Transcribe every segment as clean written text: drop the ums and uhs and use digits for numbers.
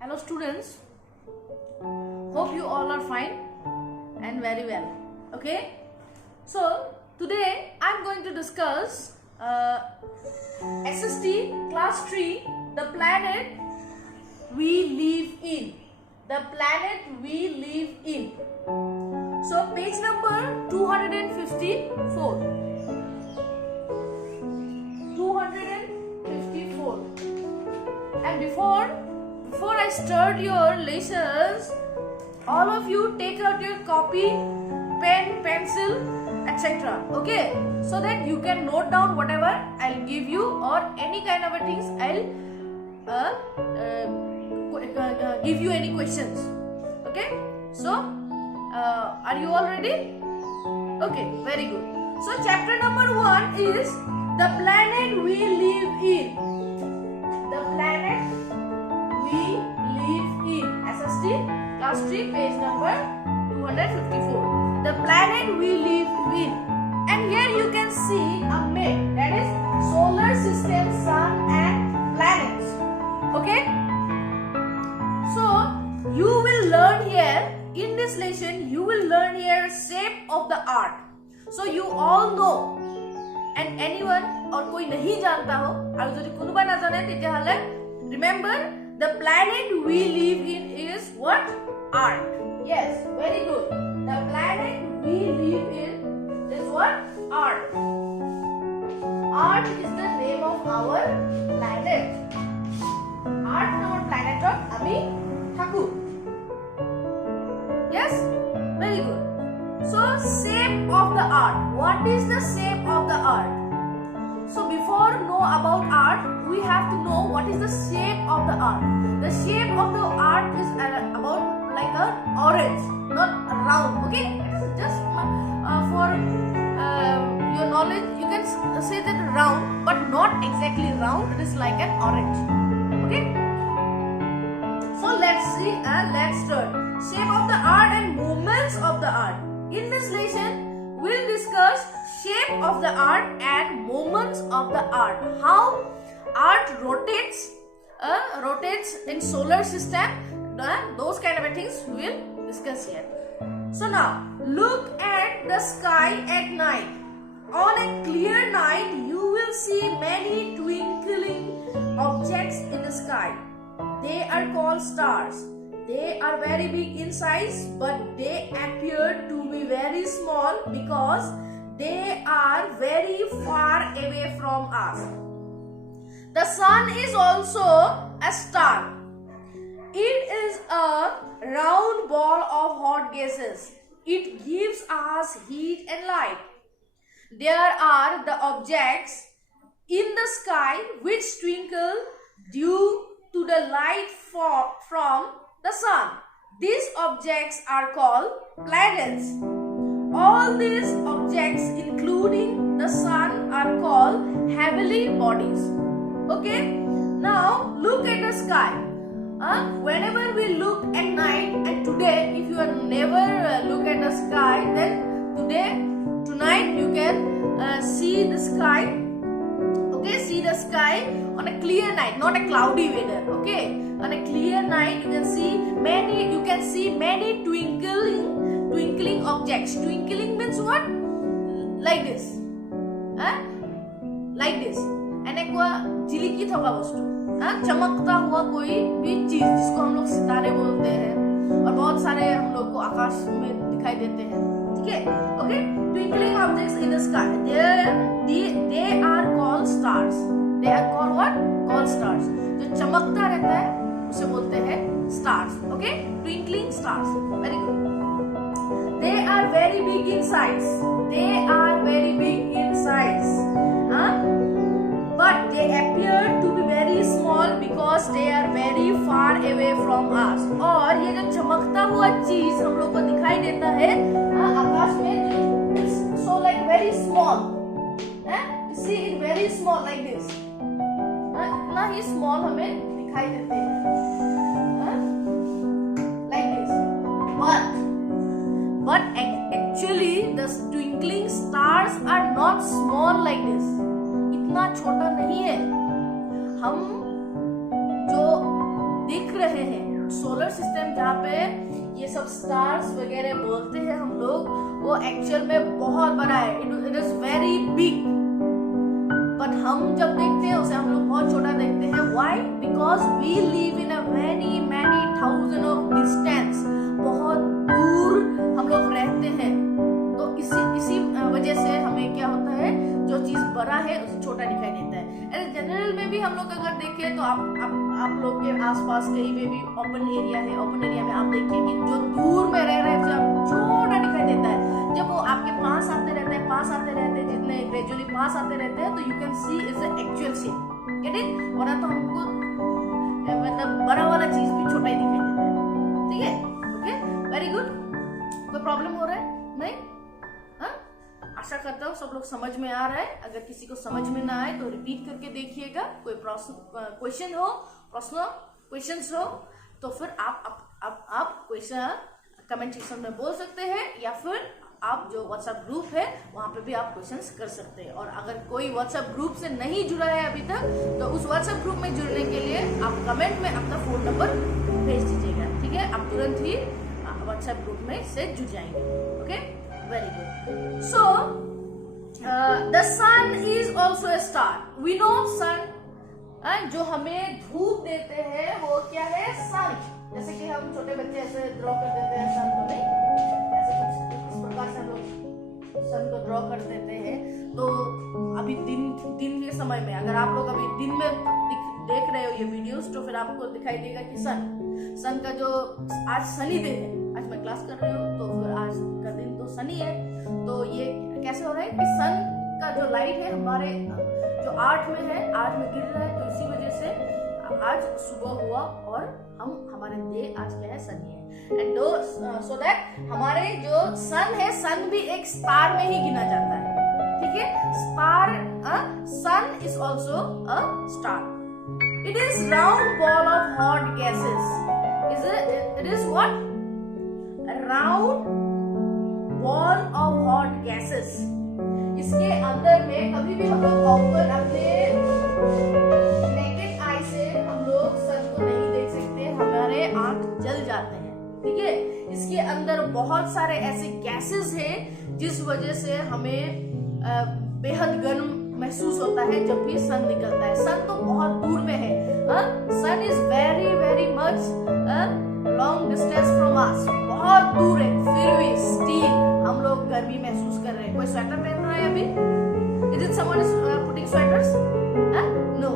Hello students, hope you all are fine and very well. Okay, so today I am going to discuss SST class 3, the planet we live in. The planet we live in. So page number 254. 254. And before I start your lessons, all of you take out your copy, pen, pencil, etc. Okay, so that you can note down whatever I'll give you or any kind of a things I'll give you any questions. Okay, so are you all ready? Okay, very good. So chapter number 1 is the planet we live in. The planet we live in. SST class 3 page number 254. The planet we live in. And here you can see a map, that is solar system, sun and planets. Okay. So you will learn here in this lesson. You will learn here shape of the earth. So you all know. And anyone or कोई नहीं जानता हो और जो कुनुबा ना जाने तेते हले remember the planet we live in is what? Earth. Yes, very good. The planet we live in is what? Earth. Earth is the name of our planet. Earth our planet of ami thaku. Yes, very good. So shape of the earth. What is the shape of the earth? So before know about earth, we have to know what is the shape of the earth. The shape of the earth is about like a orange, not round. Okay, it is just for your knowledge. You can say that round, but not exactly round. It is like an orange. Okay. So let's see. Let's start. Shape of the earth and movements of the earth. In this lesson, we'll discuss shape of the earth and movements of the earth. How earth rotates in solar system. Those kind of things we'll discuss here. So now, look at the sky at night. On a clear night, you will see many twinkling objects in the sky. They are called stars. They are very big in size, but they appear to be very small because they are very far away from us. The sun is also a star. It is a round ball of hot gases. It gives us heat and light. There are the objects in the sky which twinkle due to the light from the sun. These objects are called planets. All these objects, including the sun, are called heavenly bodies. Okay? Now, look at the sky. Whenever we look at night, and today, if you are never look at the sky, then tonight you can see the sky. Okay, see the sky on a clear night, not a cloudy weather. Okay, on a clear night you can see many twinkling objects. Twinkling means what? Like this. Like this. And एक झिलिकी थका वस्तु, चमकता हुआ कोई भी चीज जिसको हम लोग सितारे बोलते हैं और बहुत सारे हम लोग को आकाश में दिखाई देते हैं. ठीक है? Okay, twinkling objects in the sky. They are called stars. They are called what? Called stars. जो चमकता रहता है उसे बोलते हैं stars. Okay? Twinkling stars. Very good. They are very big in size. They are very big in size. But they appear to be very small because they are very far away from us. और ये जो चमकता हुआ चीज हम लोग को दिखाई देता है आकाश में, it's so like very small. You see it very small like this. इतना ही small हमें दिखाई देते हैं. Like this. But actually the twinkling stars are not small like this. इतना छोटा नहीं है. हम जो देख रहे हैं सब स्टार्स वगैरह बोलते हैं हम लोग, वो एक्चुअल में बहुत बड़ा है, it is very big, but हम जब देखते हैं उसे हम लोग बहुत छोटा देखते हैं। Why? Because we live in a very many thousand of distance, बहुत दूर हम लोग रहते हैं, तो इसी वजह से हमें क्या होता है, जो चीज बड़ा है उसे छोटा दिखाई देता है। एंड जनरल में भी हम लोग अगर देखें तो आप लोग के आसपास कहीं पे भी ओपन एरिया है, ओपन एरिया में आप देखिए कि जो दूर में रह रहे हैं उसे आपको छोटा दिखाई देता है। जब वो आपके पास आते रहते हैं, जितने ग्रेजुअली पास आते रहते हैं, तो you can C is the actual shape, get it? वरना तो हमको मतलब बड़ा वाला चीज भी छोटा ही दिखाई देता है। ठीक है, ओके, वेरी गुड। कोई प्रॉब्लम हो रहा है? नहीं? आशा करता हूँ सब लोग समझ में आ रहा है। अगर किसी को समझ में ना आए तो रिपीट करके देखिएगा। कोई क्वेश्चन हो, क्वेश्चंस हो तो फिर आप क्वेश्चन कमेंट सेक्शन में बोल सकते हैं, या फिर आप जो व्हाट्सएप ग्रुप है वहां पे भी आप क्वेश्चंस कर सकते हैं। और अगर कोई व्हाट्सएप ग्रुप से नहीं जुड़ा है अभी तक, तो उस व्हाट्सएप ग्रुप में जुड़ने के लिए आप कमेंट में अपना फोन नंबर भेज दीजिएगा। ठीक है, आप तुरंत ही व्हाट्सएप ग्रुप में से जुड़ जाएंगे। Okay, very good. So the sun is also a star. We know sun, जो हमें धूप देते हैं वो क्या है? सन। जैसे कि हम छोटे बच्चे ऐसे ड्रॉ कर देते हैं सन को, नहीं ऐसे कुछ इस प्रकार से हम लोग सन को ड्रॉ कर देते हैं। तो अभी दिन के समय में अगर आप लोग अभी दिन में देख रहे हो ये वीडियोस, तो फिर आपको दिखाई देगा कि सन का जो आज सनी दिन है, आज मैं क्लास कर रही हूँ तो फिर आज का दिन तो सनी है। तो ये कैसे हो रहा है कि सन का जो लाइट है हमारे जो आर्ट में है, आर्ट में गिर रहा है, तो इसी वजह से आज सुबह हुआ और हमारे डे आज क्या है? सनी है। एंड सो दैट हमारे जो सन है, सन भी एक स्टार में ही गिना जाता है। ठीक है, star, sun is also a star. It is round ball of hot gases. It is what? Round ball of hot gases. इसके अंदर में कभी भी हम लोग ओपन अपने नेकेड आई से हम लोग सन को नहीं देख सकते, हमारे आंख जल जाते हैं। ठीक है, इसके अंदर बहुत सारे ऐसे गैसेस हैं जिस वजह से हमें बेहद गर्म महसूस होता है जब भी सन निकलता है। सन तो बहुत दूर में है, sun is very very much long distance from us, बहुत दूर है, फिर भी स्टिल हम लोग गर्मी महसूस कर रहे हैं। कोई स्वेटर पहन रहा है अभी? Is it someone is putting sweaters? No.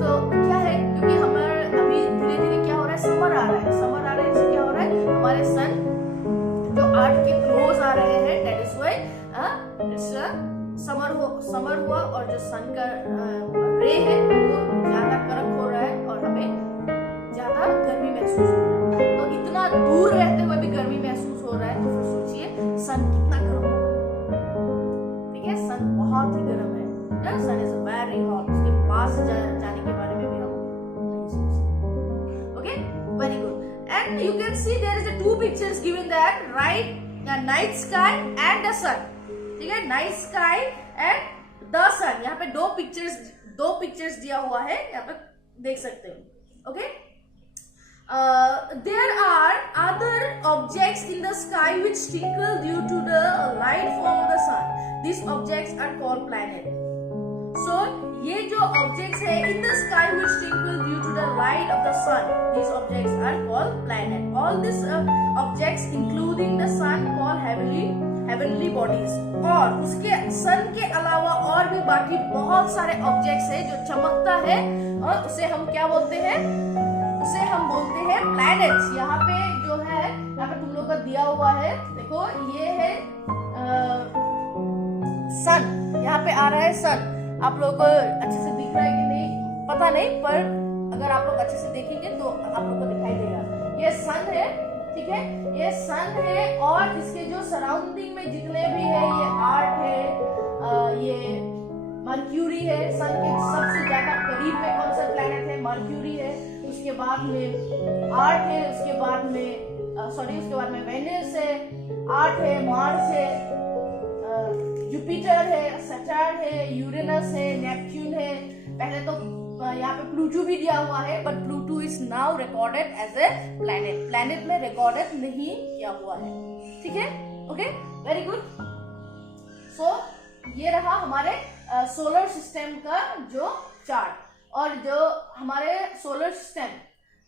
तो क्या है, क्योंकि हमारे अभी धीरे धीरे क्या हो रहा है, समर आ रहा है, इससे क्या हो रहा है, हमारे सन जो अर्थ के क्लोज आ रहे हैं, दैट इज व्हाई समर हुआ और जो सन का रे है वो ज्यादा कड़क हो रहा है और हमें ज्यादा गर्मी महसूस हो रहा है। तो इतना दूर रहते हुए भी गर्मी महसूस हो रहा है, तो फिर सोचिए सन कितना गर्म होगा। ठीक है, सन बहुत ही गर्म है, सन इज वेरी हॉट। उसके पास जाने के बारे में भी हम नहीं सोच सकते। Okay, very good. And you can see there is a 2 pictures given that, right? Night sky and the sun. ठीक है, night sky and the sun. यहाँ पे दो पिक्चर्स दिया हुआ है, यहाँ पे देख सकते हो। Okay, there are other objects in the sky which twinkle due to the light from the sun. These objects are called planet. So ये जो objects है in the sky which twinkle due to the light of the sun, these objects are called planet. All these objects including the sun called heavenly bodies. और उसके सन के अलावा और भी बाकी बहुत सारे ऑब्जेक्ट्स है जो चमकता है, और उसे हम क्या बोलते हैं? उसे हम बोलते हैं प्लैनेट्स। यहाँ पे जो है, यहाँ पे तुम लोग का दिया हुआ है, देखो ये है सन, यहाँ पे आ रहा है सन। आप लोग को अच्छे से दिख रहा है कि नहीं पता नहीं, पर अगर आप लोग अच्छे से देखेंगे तो आप लोग को दिखाई देगा। ये सन है, ठीक है, ये सन है, और इसके जो सराउंडिंग में जितने भी है, ये आर्ट है, ये मर्क्यूरी है। सन के सबसे ज्यादा करीब में कौन सा प्लैनेट है? मर्क्यूरी है। उसके बाद में आर्ट है, उसके बाद में वेनस है, आर्ट है, मार्स है, जुपिटर है, सैटर्न है, यूरेनस है, नेपच्यून है। पहले तो यहाँ पे प्लूटो भी दिया हुआ है, but Pluto is now recorded as a planet, planet में रिकॉर्डेड नहीं किया हुआ है, ठीक है, ओके, वेरी गुड। सो ये रहा हमारे सोलर सिस्टम का जो चार्ट, और जो हमारे सोलर सिस्टम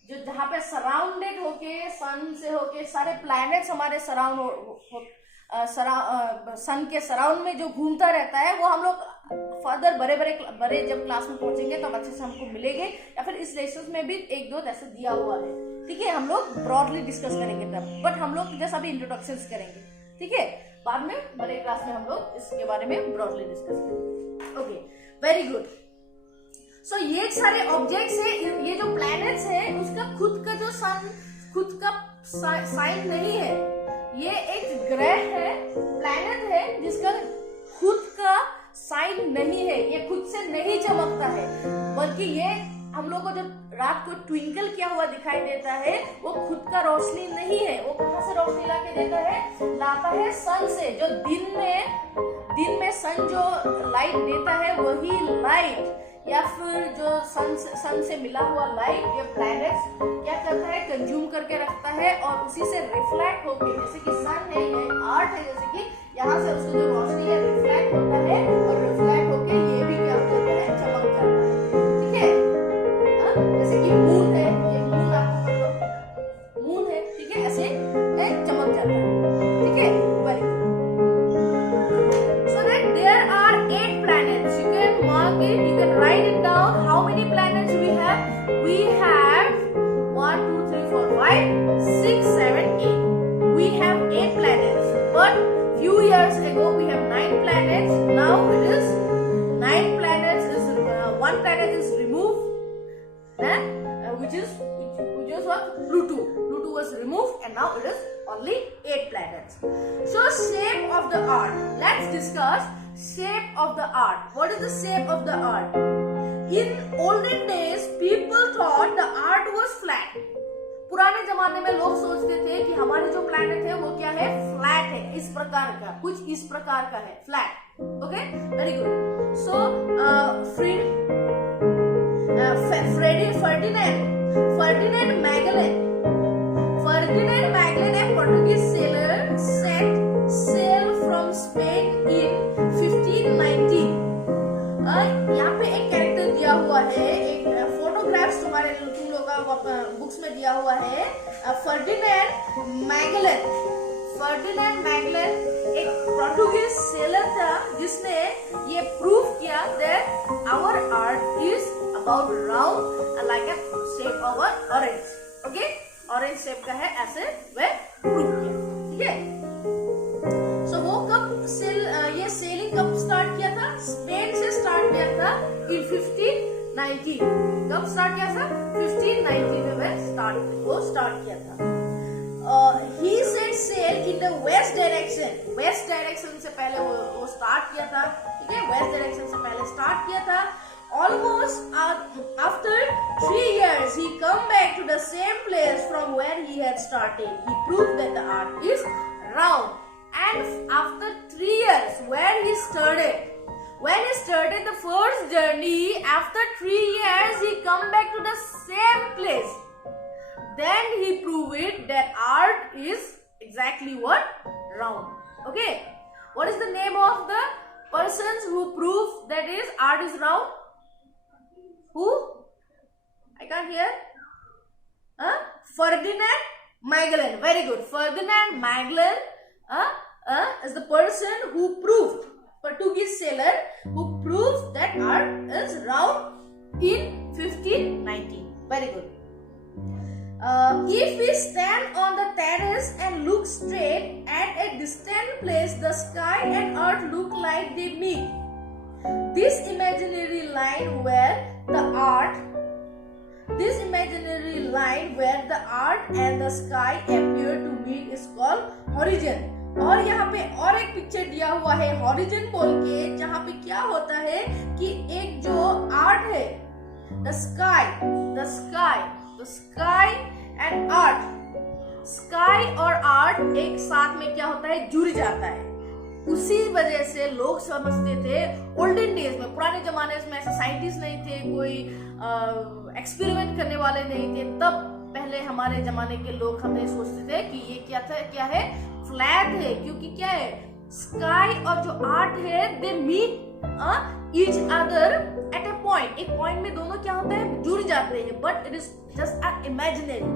जो जहाँ पे सराउंडेड होके सन से होके सारे प्लैनेट्स हमारे सन के सराउंड में जो घूमता रहता है, वो हम लोग फर्दर बड़े जब क्लास में पहुंचेंगे तब अच्छे से हमको मिलेंगे, या फिर इस लेसन में भी एक दो जैसे दिया हुआ है, ठीक है, हम लोग ब्रॉडली डिस्कस करेंगे तब, बट हम लोग जैसा भी इंट्रोडक्शन करेंगे, ठीक है, बाद में बड़े क्लास में हम लोग इसके बारे में ब्रॉडली डिस्कस करेंगे, ओके, वेरी गुड। सो ये सारे ऑब्जेक्ट्स है, ये जो प्लैनेट्स है उसका खुद का जो सन खुद का साइन नहीं है, ये एक ग्रह है, प्लैनेट है जिसका खुद का साइन नहीं है, ये खुद से नहीं चमकता है, बल्कि ये हम लोग को जब रात को ट्विंकल किया हुआ दिखाई देता है, वो खुद का रोशनी नहीं है, वो कहाँ से रोशनी लाके देता है, लाता है सन से, जो दिन में सन जो लाइट देता है वही लाइट, या फिर जो सन से मिला हुआ लाइट ये प्लैनेट्स क्या करता है, कंज्यूम करके रखता है, और उसी से रिफ्लेक्ट होके, जैसे कि सन है, ये आर्ट है, जैसे कि यहाँ से उसकी जो रोशनी है रिफ्लेक्ट होता है, और रिफ्लेक्ट होके ये भी क्या हो जाता है, चमक जाता है, ठीक है, जैसे कि मून है, ये मून आपको मतलब मून है, ठीक है, ऐसे चमक जाता है, ठीक है, very good. So that there are 8 planets. You can mark it, you can write it down. How many planets we have? We have 1, 2, 3, 4, 5, 6, 7, 8. We have 8 planets. But few years ago we have 9 planets. Now it is 9 planets. One planet is removed, which is what? Pluto. Pluto was removed, and now it is only 8 planets. So shape of the earth. Let's discuss shape of the earth. What is the shape of the earth? In olden days, people thought the earth was flat. पुराने जमाने में लोग सोचते थे कि हमारे जो planet है वो क्या है, फ्लैट है, इस प्रकार का, कुछ इस प्रकार का है, flat, okay, very good. So Ferdinand Magellan, a Portuguese sailor, set sail from Spain in 1519. यहाँ पे एक कैरेक्टर दिया हुआ है, एक फोटोग्राफ्स तुम लोग का बुक्स में दिया हुआ है, फर्डिनेंड मैगलन एक पोर्टुगीज सेलर था जिसने ये प्रूव किया that our earth is about round like a shape of an orange, okay, orange shape का है, ऐसे वे प्रूव किया, ठीक है। सो वो कब ये सेलिंग कब स्टार्ट किया था, स्पेन से स्टार्ट किया था इन 1519। कब स्टार्ट किया था, 1519 में वो स्टार्ट किया था। He set sail in the west direction से पहले वो स्टार्ट किया था, ठीक है, वेस्ट डायरेक्शन से पहले स्टार्ट किया था। Almost after 3 years, he come back to the same place from where he had started. He proved that the earth is round. And after 3 years, when he started the first journey, after 3 years, he come back to the same place. Then he proved it that earth is exactly what? Round. Okay. What is the name of the persons who proved that earth is round? Who? I can't hear. Ferdinand Magellan. Very good. Ferdinand Magellan is the person who proved, Portuguese sailor who proved that earth is round in 1519. Very good. If we stand on the terrace and look straight at a distant place, the sky and earth look like they meet. This imaginary line where the earth and the sky appear to meet is called horizon. और यहाँ पे और एक picture दिया हुआ है horizon बोल के, जहाँ पे क्या होता है कि एक जो आर्ट है, the sky and earth, sky और आर्ट एक साथ में क्या होता है, जुड़ जाता है। उसी वजह से लोग समझते थे ओल्डन डेज में, पुराने जमाने में ऐसे साइंटिस्ट नहीं थे, कोई एक्सपेरिमेंट करने वाले नहीं थे, तब पहले हमारे जमाने के लोग हमें सोचते थे कि ये क्या है, फ्लैट है, क्योंकि क्या है, स्काई और जो आर्ट है they meet each other at a point, एक पॉइंट में दोनों क्या होता है, जुड़ जाते हैं, but it is just a imaginary,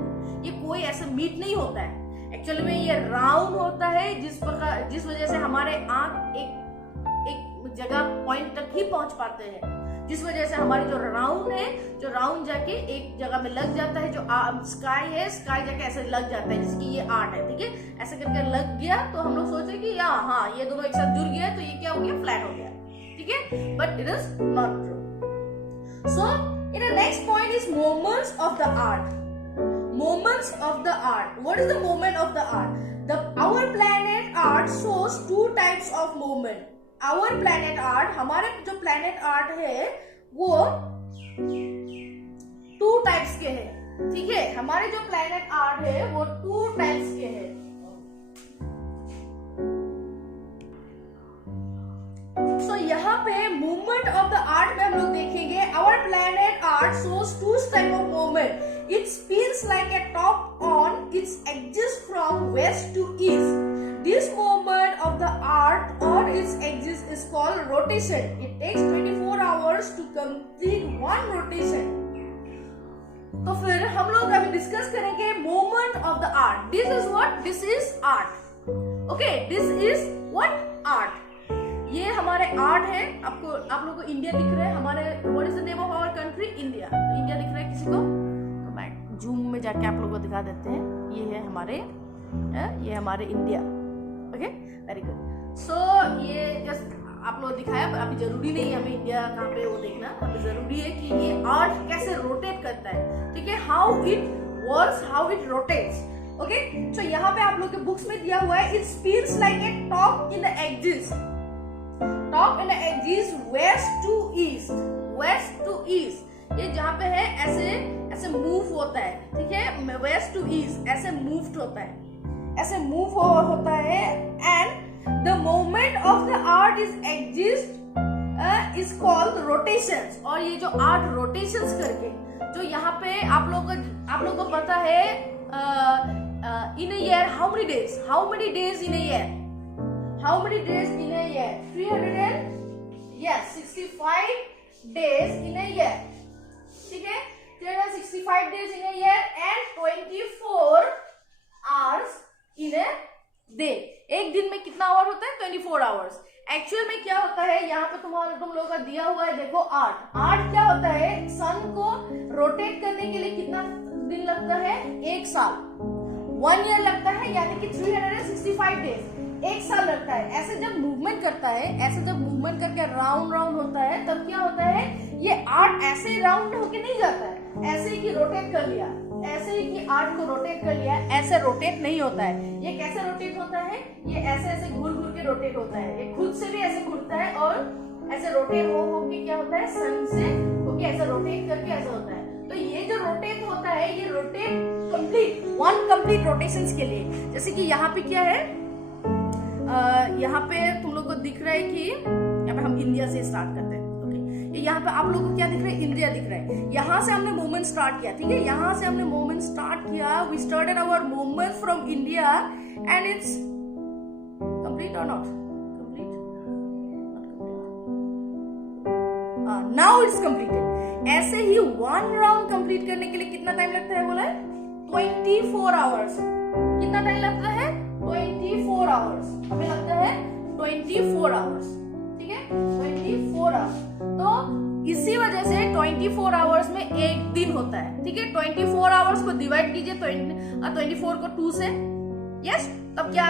ये कोई ऐसा मीट नहीं होता है। एक्चुअली में ये राउंड होता है, जिस वजह से हमारे आंख एक जगह पॉइंट तक ही पहुंच पाते हैं, जिस वजह से हमारी जो राउंड जाके एक जगह में लग जाता है, जो स्काई है, स्काई जाके ऐसे लग जाता है, जिसकी ये आर्ट है, ठीक है, ऐसे करके लग गया तो हम लोग सोचे कि हाँ ये दोनों एक साथ जुड़ गया तो ये क्या हो गया, फ्लैट हो गया, ठीक है, but it is not true. So in the next point is moments of the art. Moments of the art. What is the moment of the art? Our planet art shows two types of moment. Our planet art, हमारे जो planet art है वो two types के हैं, ठीक है, हमारे जो planet art है वो two types के हैं। So यहाँ पे movement of the art में हम लोग देखेंगे our planet art shows two type of movement. It spins like a top on its axis from west to east. This movement of the art on its axis is called rotation. It takes 24 hours to complete one rotation. तो फिर हम लोग अभी discuss करेंगे movement of the art. This is what? This is art. Okay, this is what? Art. ये हमारे art है। आप लोगों को इंडिया दिख रहा है, हमारे what is the name of our country, India. तो इंडिया दिख रहा है किसी को, तो मैं जूम में जाके आप लोगों को दिखा देते हैं, ये है हमारे India. Okay, very good. So ये जस्ट आप लोग दिखाया, अभी जरूरी नहीं है हमें इंडिया कहाँ पे वो देखना, हमें जरूरी है कि ये आर्ट कैसे रोटेट करता है, ठीक है, how it works, how it rotates. Okay, so यहाँ पे आप लोग के बुक्स में दिया हुआ है, it spins like a top in the axis. Top in the axis west to east, west to east, ये जहाँ पे है ऐसे मूव होता है, ठीक है, वेस्ट टू ईस्ट ऐसे मूव होता है, ऐसे मूव होता है। And the moment of the art is exist is called rotations. और ये जो आर्ट रोटेशंस करके, जो यहाँ पे आप लोग को पता है in a year how many days, how many days in a year, how many days in a year? 65 days in a year, ठीक है, 365 days in a year and 24 hours in a day। एक दिन में कितना our होता है, 24 hours. Actual में क्या होता है, यहाँ पे तुम लोगों का दिया हुआ है, देखो आर्ट क्या होता है, सन को रोटेट करने के लिए कितना दिन लगता है, एक साल, 1 ईयर लगता है, यानी कि 365 डेज, एक साल लगता है। ऐसे जब मूवमेंट करता है, ऐसे जब मूवमेंट करके राउंड होता है, तब क्या होता है, ये आर्ट ऐसे राउंड होके नहीं जाता है, ऐसे ही कि रोटेट कर लिया, ऐसे ही कि आर्ट को रोटेट कर लिया, ऐसे रोटेट नहीं होता है। ये कैसे रोटेट होता है, ये ऐसे घूर के रोटेट होता है, ये खुद से भी ऐसे घूरता है और ऐसे रोटेट होके क्या होता है, सन से होके ऐसे रोटेट करके ऐसा होता है। तो ये जो रोटेट होता है, ये रोटेट कंप्लीट रोटेशंस के लिए। जैसे कि यहाँ पे क्या है, यहाँ पे तुम लोग को दिख रहा है कि यहाँ पे हम इंडिया से स्टार्ट करते हैं। ओके, यहाँ पे आप लोगों को क्या दिख रहा है, इंडिया दिख रहा है। यहाँ से हमने मूवमेंट स्टार्ट किया, ठीक है, यहाँ से हमने मूवमेंट स्टार्ट किया, we started our movement from India and it's complete और not complete, now it's completed. ऐसे ही 1 राउंड कंप्लीट करने के लिए कितना टाइम लगता है, बोला है 24 आवर्स। कितना टाइम लगता है, 24 आवर्स, हमें लगता है 24 आवर्स, ठीक है, 24 आवर्स। तो इसी वजह से 24 आवर्स में एक दिन होता है, ठीक है। 24 आवर्स को डिवाइड कीजिए 24 को 2 से, यस, तब क्या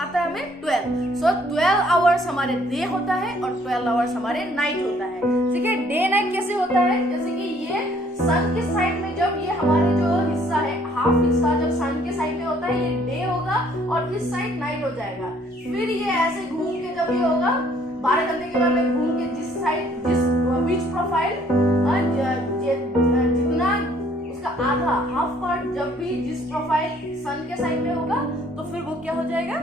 आता है हमें 12। सो 12 आवर्स हमारे डे होता है और 12 आवर्स हमारे नाइट होता है, ठीक है। डे नाइट कैसे होता है, जैसे कि ये सन के साइड में, जब ये हमारे जो हिस्सा है, हाफ हिस्सा जब सन के साइड में होता है, ये डे होगा और इस साइड नाइट हो जाएगा। फिर ये ऐसे घूम के जब ये होगा 12 घंटे के बाद में घूम के जिस साइड, जिस विच प्रोफाइल, जितना उसका आधा हाफ पार्ट जब भी जिस प्रोफाइल सन के साइड में होगा, तो फिर वो क्या हो जाएगा,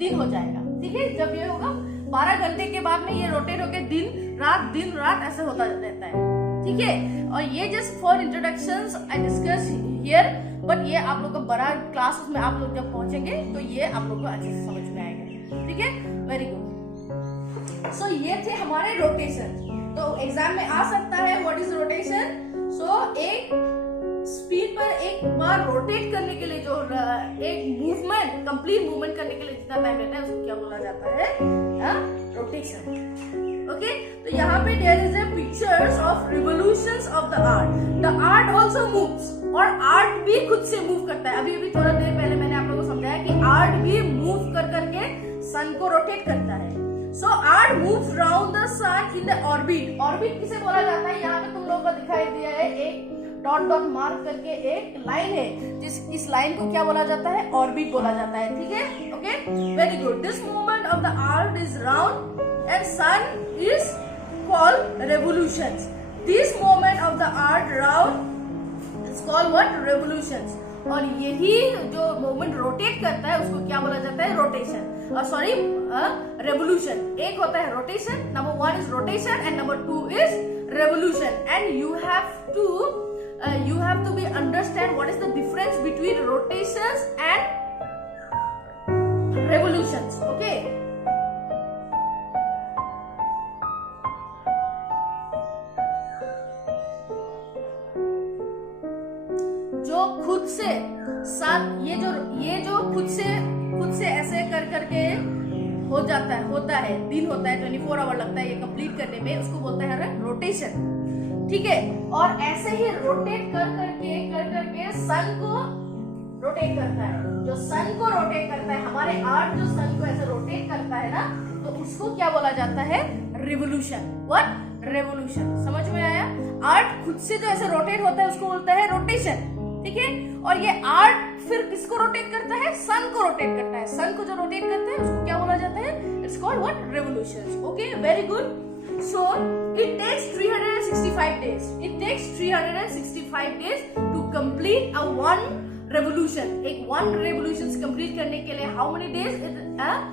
दिन हो जाएगा, ठीक है। जब ये होगा 12 घंटे के बाद में ये रोटेट होके दिन रात ऐसे होता रहता है, ठीक है। और ये just for introductions I discuss here, but ये आप लोग का बड़ा क्लास में आप लोग जब पहुंचेंगे तो ये आप लोग को अच्छे से समझ में आएगा, ठीक है। Very good. सो ये थे हमारे रोटेशन। तो एग्जाम में आ सकता है व्हाट इज रोटेशन। सो एक स्पीड पर एक बार रोटेट करने के लिए जो एक मूवमेंट, कंप्लीट मूवमेंट करने के लिए जितना टाइम लेता है उसको क्या बोला जाता है, रोटेशन। ओके, तो यहाँ पे there is a pictures of revolutions of the earth. The earth also moves, और आर्ट भी खुद से मूव करता है। अभी थोड़ा देर पहले मैंने आप लोगों को समझाया कि आर्ट भी मूव कर करके सन को रोटेट करता है। So earth moves round the sun in the orbit. Orbit किसे बोला जाता है, यहाँ पे तुम लोगों को दिखाई दिया है एक डॉट डॉट मार्क करके एक लाइन है, इस लाइन को क्या बोला जाता है, ऑर्बिट बोला जाता है, ठीक है। Okay, very good. This movement of the art is round and sun is called revolutions. This movement of the art round is called what, revolutions. और यही जो मूवमेंट रोटेट करता है उसको क्या बोला जाता है, रोटेशन, सॉरी रेवोल्यूशन। एक होता है rotation, number 1 is rotation and number 2 is revolution. And you have to be understand what is the difference between rotations and revolutions. Okay, खुद से साथ ये जो खुद से ऐसे कर करके हो जाता है, होता है, दिन होता है, 24 आवर लगता है ये कंप्लीट करने में, उसको बोलते हैं रोटेशन, ठीक है। और ऐसे ही रोटेट कर करके सन को रोटेट करता है। जो सन को रोटेट करता है, हमारे आर्ट जो सन को ऐसे रोटेट करता है ना, तो उसको क्या बोला जाता है, रिवोल्यूशन। What, revolution. समझ में आया। आर्ट खुद से जो ऐसे रोटेट होता है उसको बोलता है रोटेशन, ठीक है। और ये आर्ट फिर किसको रोटेट करता है, सन को रोटेट करता है। सन को जो रोटेट करता है उसको क्या बोला जाता है, it's called what, revolutions. Okay, very good. So it takes 365 days. It takes 365 days to complete a one revolution. एक one revolution कंप्लीट करने के लिए how many days it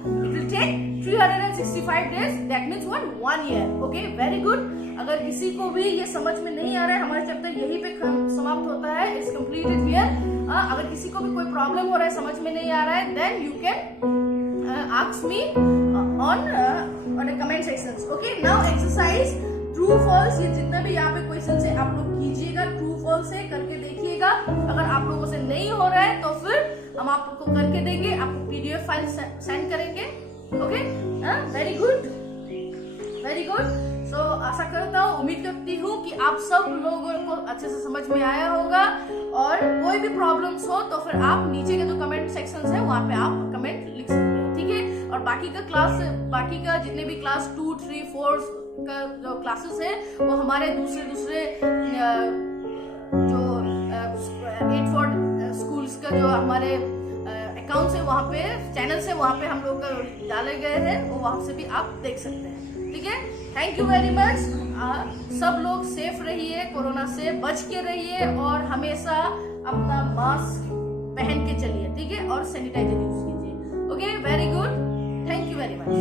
will take 365 days. That means what, 1 year. Okay, very good. अगर किसी को भी ये समझ में नहीं आ रहा है, हमारा चैप्टर यहीं पे समाप्त होता है, इट्स कंप्लीटेड हियर। अगर किसी को भी कोई प्रॉब्लम हो रहा है, समझ में नहीं आ रहा है, then you can ask me on comment sections. Okay, now exercise true false, ये जितना भी यहाँ पे क्वेश्चन है आप लोग कीजिएगा, ट्रू फॉल्स से करके देखिएगा। अगर आप लोगों से नहीं हो रहा है तो फिर हम आप लोग को करके देंगे, आपको पीडीएफ फाइल सेंड करेंगे। Okay, very good, very good. So आशा करता हूँ, उम्मीद करती हूँ कि आप सब लोगों को अच्छे से समझ में आया होगा। और कोई भी प्रॉब्लम्स हो तो फिर आप नीचे के जो कमेंट सेक्शंस है वहाँ पे आप कमेंट लिख सकते हैं, ठीक है। और बाकी का जितने भी क्लास 2, 3, 4 का जो क्लासेस है वो हमारे दूसरे जो 8 स्कूल्स का जो हमारे अकाउंट्स है, वहाँ पे चैनल्स है, वहाँ पे हम लोग डाले गए हैं, वो वहाँ से भी आप देख सकते हैं, ठीक है। Thank you very much. सब लोग सेफ रहिए, कोरोना से बच के रहिए और हमेशा अपना मास्क पहन के चलिए, ठीक है, और सैनिटाइजर यूज कीजिए। Okay, very good, thank you very much.